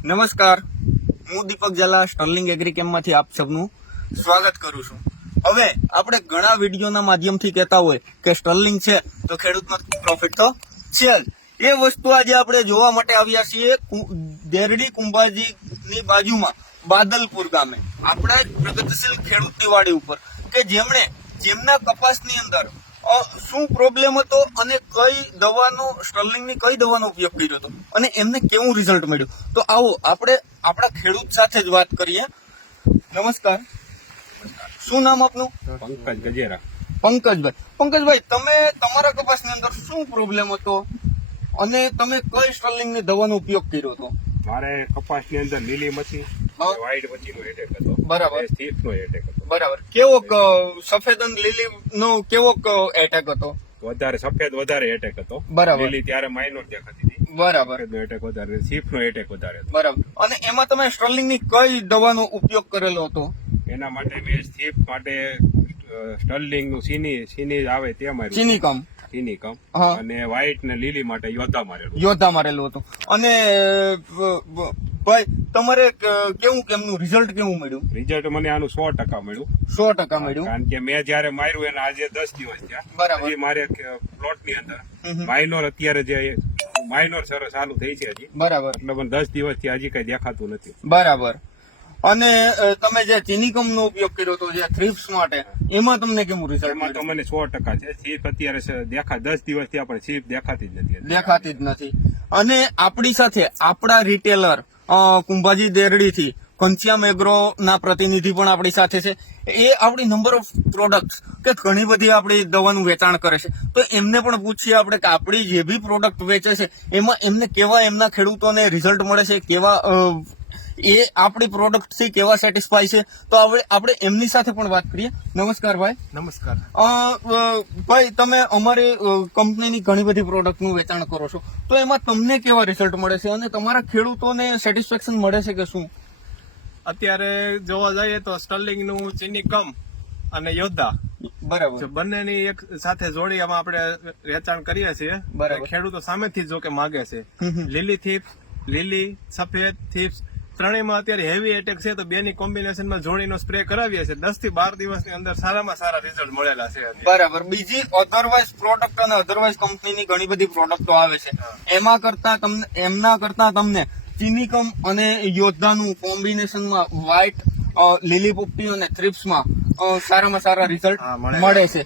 નમસ્કાર. હું Deepak Jhala, Sterling agri કેમ્પમાંથી આપ સૌનું સ્વાગત કરું છું. હવે આપણે ઘણા વિડીયોના માધ્યમથી કહેતા હોય કે સ્ટર્લિંગ છે તો ખેડૂતનો પ્રોફિટ તો છે જ. એ વસ્તુ આજે આપણે જોવા માટે આવ્યા છીએ દેરડી કુંભાજીની બાજુમાં, બાદલપુર ગામે. આપણા પ્રગતિશીલ ખેડૂત દિવાળી ઉપર કે જેમણે, જેમના કપાસની અંદર શું પ્રોબ્લેમ હતો અને કઈ દવાનો સ્ટર્લિંગની કઈ દવાનો ઉપયોગ કર્યો હતો? અને એમને કેવું રિઝલ્ટ મળ્યું? તો આવો આપણે આપણા ખેડૂત સાથે જ વાત કરીએ. નમસ્કાર. શું નામ આપનું? પંકજ ગજેરા. પંકજભાઈ. પંકજભાઈ તમે તમારા કપાસની અંદર શું પ્રોબ્લેમ હતો? અને તમે કઈ સ્ટર્લિંગની દવાનો ઉપયોગ કર્યો હતો? મારે કપાસની અંદર લીલી મચ્છી હા. વ્હાઈટ એટેક હતો. બરાબર. સ્ટીફનો એટેક હતો. બરાબર. કેવોક સફેદ અને લીલી નો કેવોક એટેક હતો? વધારે સફેદ વધારે એટેક હતો. બરાબર. લીલી ત્યારે માઇનોર દેખાતી હતી. બરાબર. એટેક વધારે સીફનો એટેક વધારે હતો. બરાબર. અને એમાં તમે સ્ટર્લિંગની કઈ દવાનો ઉપયોગ કરેલો હતો? એના માટે મેં સ્ટીફ માટે સ્ટર્લિંગનું સીની સીની આવે તે મારી સીની કમ. સીની કમ. અને વ્હાઈટ ને લીલી માટે યોદ્ધા મારેલું યોદ્ધા મારેલું હતું. અને ભાઈ તમારે કેવું કેમનું રિઝલ્ટ કેવું મળ્યું? રિઝલ્ટ મને આનું સો ટકા મળ્યું. સો ટકા મળ્યું. કારણ કે મેં જયારે માર્યું એને આજે દસ દિવસ થયા. બરાબર. મારે પ્લોટની અંદર. માઇનોર અત્યારે જે માઇનોર સરસ ચાલુ થઈ છે હજી. બરાબર. એટલે પણ દસ દિવસથી હજી કઈ દેખાતું નથી. બરાબર. અને તમે જે ચિનિકમ નો ઉપયોગ કર્યો હતો જે થ્રીપ્સ માટે એમાં તમને કેવું રિઝલ્ટ એમાં તો મને સો ટકા છે. સીપ અત્યારે દેખા દસ દિવસથી આપણે સીપ દેખાતી જ નથી. દેખાતી જ નથી. અને આપણી સાથે આપણા રિટેલર કુંભાજી દેરડી થી ઘનશ્યામ એગ્રો ના પ્રતિનિધિ પણ આપણી સાથે છે. એ આપણી નંબર ઓફ પ્રોડક્ટ કે ઘણી બધી આપણી દવાનું વેચાણ કરે છે. તો એમને પણ પૂછીએ આપણે કે આપણી જે બી પ્રોડક્ટ વેચે છે, એમાં એમને કેવા એમના ખેડૂતોને રિઝલ્ટ મળે છે, કેવા એ આપણી પ્રોડક્ટથી કેવા સેટિસ્ફાય છે? તો હવે આપણે એમની સાથે પણ વાત કરીએ. નમસ્કાર ભાઈ. નમસ્કાર. ભાઈ તમે અમારી કંપનીની ઘણી બધી પ્રોડક્ટનું વેચાણ કરો છો. તો એમાં તમને કેવા રિઝલ્ટ મળે છે? અને તમારા ખેડૂતોને સેટિસ્ફેક્શન મળે છે કે શું? અત્યારે જોવા જઈએ તો સ્ટર્લિંગનું ચીની કમ અને યોદ્ધા. બરાબર. બંનેની એક સાથે જોડી આમાં આપણે વેચાણ કરીએ છીએ. બરાબર. ખેડૂતો સામેથી જો કે માગે છે. લીલી થીપ્સ લીલી સફેદ થીપ્સ ત્રણેયમાં અત્યારે હેવી એટેક છે તો બેની કોમ્બિનેશનમાં જોડીનો સ્પ્રે કરાવીએ છીએ. દસથી બાર દિવસની અંદર સારામાં સારા રિઝલ્ટ મળેલા છે બરાબર. બીજી અધરવાઇઝ પ્રોડક્ટ અને અધરવાઇઝ કંપનીની ઘણી બધી પ્રોડક્ટો આવે છે. એમાં કરતા તમને એમના કરતા તમને ચિનિકમ અને યોદ્ધાનું કોમ્બિનેશનમાં વ્હાઇટ લીલી પોપટી અને થ્રિપ્સમાં સારામાં સારા રિઝલ્ટ. મળે છે.